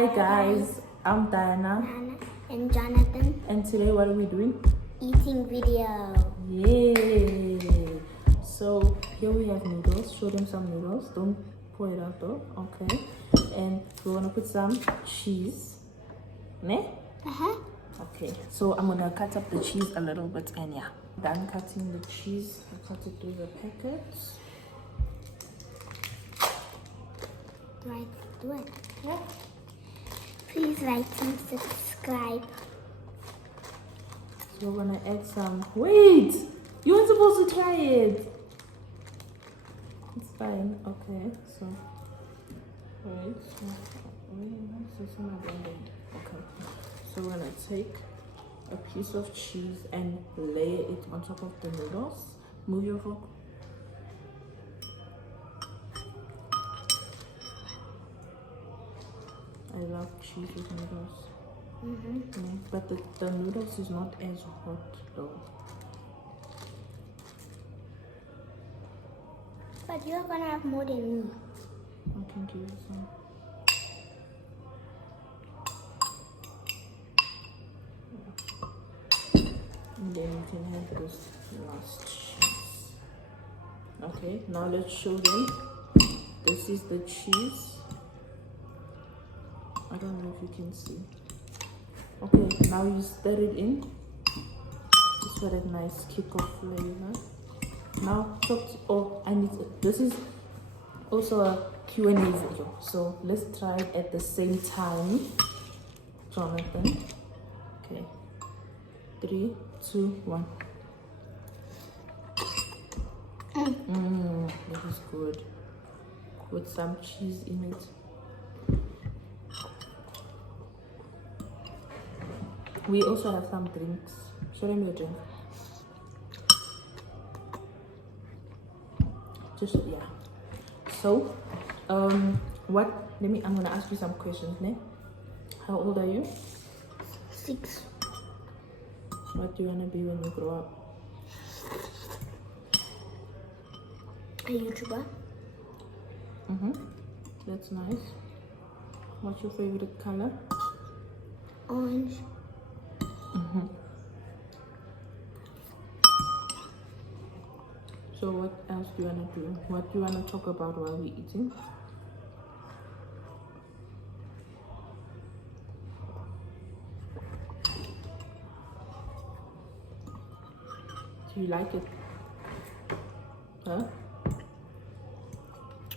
Hi guys, I'm Diana. Anna and Jonathan. And today what are we doing? Eating video. Yay! So here we have noodles. Show them some noodles. Don't pour it out though. Okay. And we're gonna put some cheese. Ne? Okay. So I'm gonna cut up the cheese a little bit and yeah. Done cutting the cheese. I cut it through the packets. Right, do it. Yeah. Please like and subscribe. So we're gonna add some. Wait! You weren't supposed to try it. It's fine. Okay. So wait. Okay. So we're gonna take a piece of cheese and layer it on top of the noodles. Move your fork. I love cheese with noodles. But the noodles is not as hot though. But you're gonna have more than me. I can give you some. And then you can have this last cheese. Okay, now let's show them. This is the cheese. I don't know if you can see. Okay, now you stir it in. Just for that nice kick of flavor. Now, this is also a Q&A video. So let's try it at the same time. Jonathan. Okay. 3, 2, 1. This is good. With some cheese in it. We also have some drinks. Show them your drink. Just yeah. So, I'm gonna ask you some questions, ne? How old are you? 6. What do you wanna be when you grow up? A YouTuber. That's nice. What's your favorite color? Orange. So what else do you wanna do? What do you wanna talk about while we're eating? Do you like it? Huh?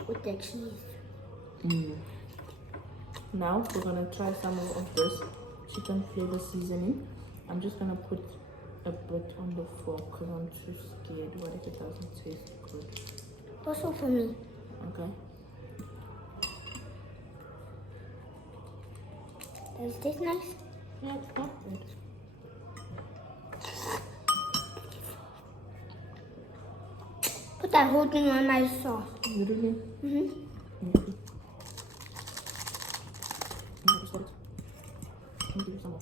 With the cheese. Now we're gonna try some of this chicken flavor seasoning. I'm just gonna put a bit on the fork because I'm too scared. What if it doesn't taste good? Also for me. Okay. Does it taste nice? Yeah, it's not good. Put that whole thing on my sauce. Really? Mm-hmm. Okay. Let me give you some more.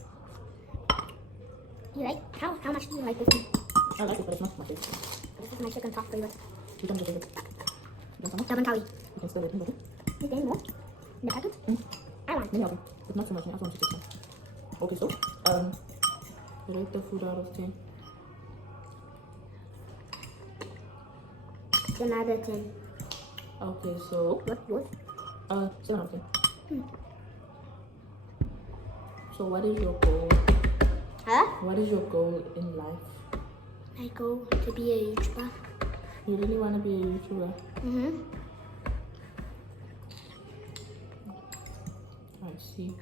You like? How much do you like this one? I like it, but it's not my favorite. This is my chicken top flavor. You can just it. You want some more? Seven curry. You can stir it in, okay? Is there more? In the packet? I want. Maybe I'll but not so much. I just want to taste some. Okay, so rate the food out of 10. Another 10. Okay, so What? Yours? 7 out of 10. So what is your goal? Huh? What is your goal in life? I go to be a YouTuber. You really want to be a YouTuber? I see.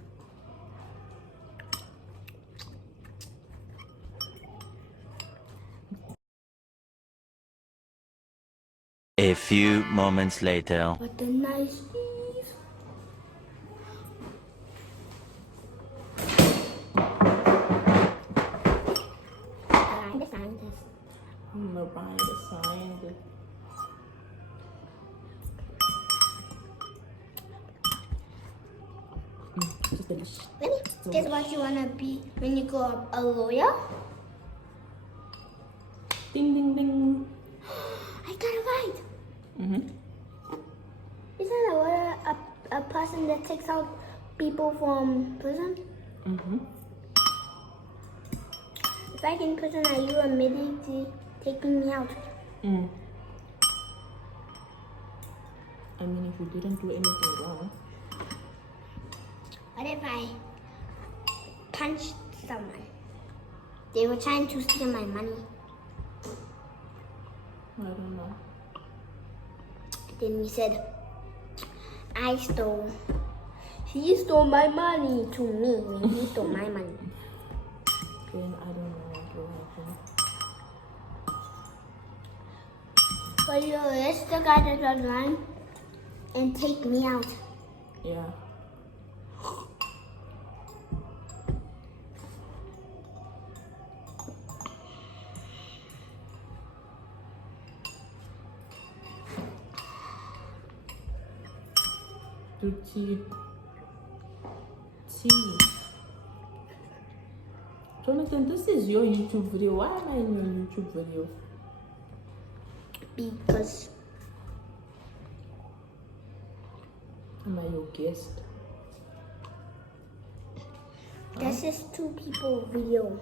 A few moments later. What a nice cheese. I'm the scientist. I'm gonna buy the sign. Just delicious. Let me guess what you wanna be when you grow up. A lawyer? Ding ding ding. I got it right. Mm-hmm. Isn't a lawyer a person that takes out people from prison? Mm-hmm. If I get in prison, are you admitting to taking me out? Mm. I mean, if you didn't do anything wrong. What if I punched someone? They were trying to steal my money. I don't know. Then he said, he stole my money to me when he stole my money. Then I don't know what will happen. But you know, it's the guy that will run and take me out. Yeah. Do tea. Jonathan, this is your YouTube video. Why am I in your YouTube video? Because Am I your guest? this is two people video.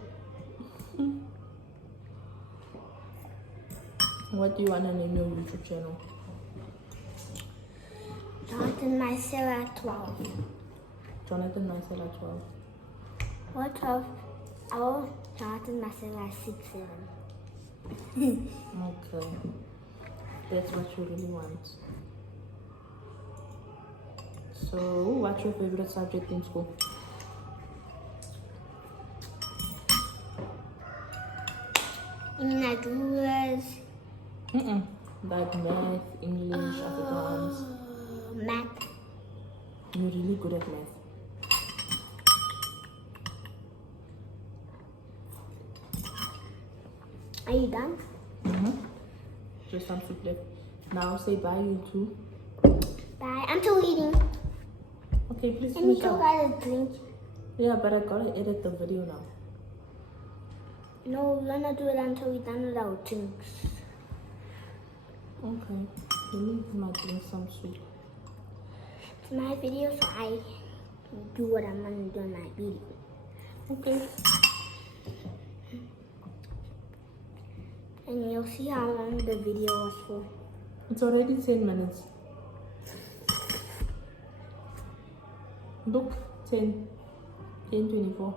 What do you want to name your YouTube channel? Jonathan Marcella 12. Jonathan Marcella 12. Or 12. Oh, Jonathan Marcella 67. Okay. That's what you really want. So, what's your favorite subject in school? You mean like rulers? Like math, English, Afrikaans. Math. You're really good at math. Are you done? Just some soup left. Now say bye, you two. Bye. I'm still eating. Okay, please And you finish still up. gotta drink. Yeah, but I gotta edit the video now. No, we're gonna do it until we're done with our drinks. Okay. Let me drink some soup. It's my video, so I do what I'm gonna do in my video. Okay. And you'll see how long the video was for. It's already 10 minutes. Look, 10:24.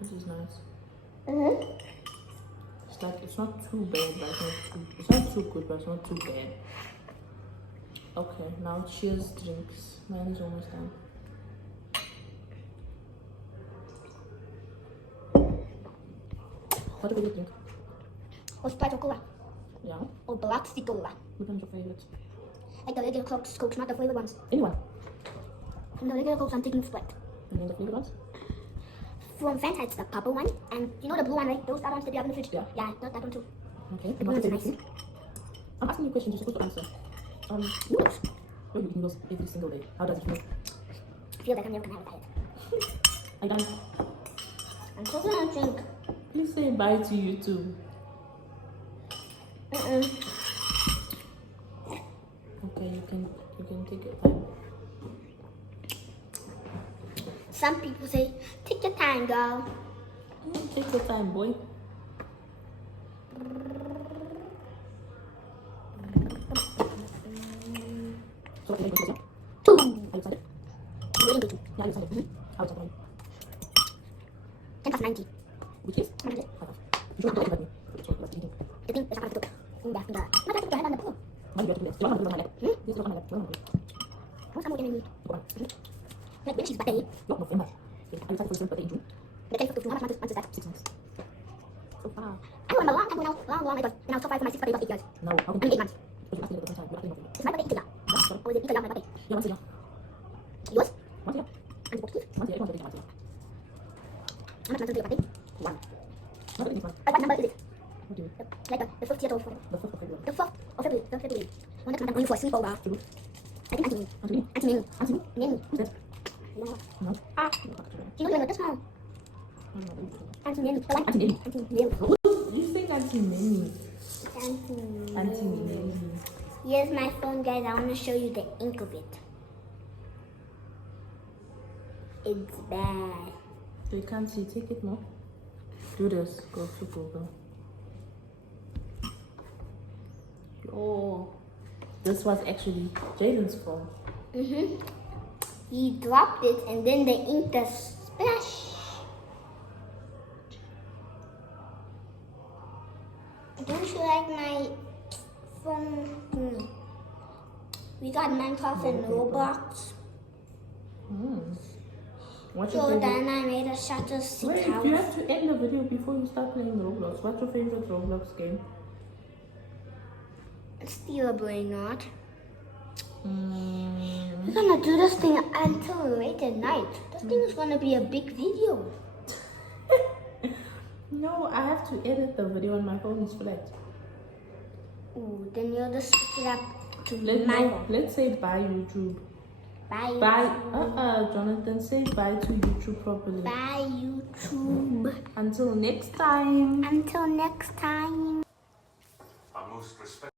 This is nice. It's like, it's not too bad, but it's not too good, but it's not too bad. Okay, now cheers drinks. Mine is almost done. What do you drink? Or Sprite or Cola. Yeah. Or Black Sea Cola. Which one's your favorite? Like the regular Coke, not the flavored ones. Anyone? From the regular Coke, I'm taking Sprite. And then the flavored ones? From Fanta, it's the purple one. And you know the blue one, right? Those other ones that you have in the fridge? Yeah. Yeah, that one too. Okay. The blue one's nice. I'm asking you questions you're supposed to answer. What? You're eating those every single day. How does it feel? I feel like I'm never gonna have a diet. Are you done? I'm still gonna drink. Please say bye to YouTube. Okay, you can take your time. Some people say, take your time, girl. Take your time, boy. So what are you going to say? Are you excited? Yeah, I'm excited. How excited are you? 10 past 90. Which is? 100. You don't have to me. So let's eat it. The thing is, I took in the not I took your hand on the pool. Why do you have to do this? You don't have to do it on my lap. This is on my lap. You don't have to do it. What's I'm gonna need? Go on. Like when she's birthday, You're November. Are you excited for your birthday in June? the 10th how much months is that? 6 months. So far. I remember a long time when I was long ago, and I was top 5 for my 6th birthday was 8 years. No, how I can mean 8 months. But you asked me at the same time. You're asking November. It's my birthday, Yeah, so. or is it Easter, my birthday? Yeah, once a year. Yours? Once a year. And Boki's? Once a year. Everyone's birthday is once a year. How much months is your birthday? 1. My birthday is 1. What number is it? What do you mean? Like the 1st year of The 1st of February. the 4th of February. The February. When the time I'm going for a sleepover. True. I think Auntie Anthony? Minnie. Anthony? Minnie. Who's that? No. No. Ah. You're not sure. You know you're not this now. I don't know what you're Auntie Minnie. The one? Auntie Minnie. Auntie Minnie. saying. You saying Auntie Minnie. Auntie Minnie. Auntie Minnie. Here's my phone, guys. I want to show you the ink of it. It's bad. You can't see. Take it more. Do this. Go to Google. Oh, this was actually Jaden's phone. He dropped it and then the ink just splash. Don't you like my phone? We got Minecraft and Roblox. What's your So favorite? then I made a shutter stick Wait, house. you have to end the video before you start playing Roblox. What's your favorite Roblox game? Still a brain knot. We're gonna do this thing until late at night. This thing is gonna be a big video. No, I have to edit the video on my phone. It's flat. Ooh, then you'll just switch it up to my phone. Let's say bye YouTube. Bye. Bye. Jonathan, say bye to YouTube properly. Bye, YouTube. Until next time. Until next time. Our most respected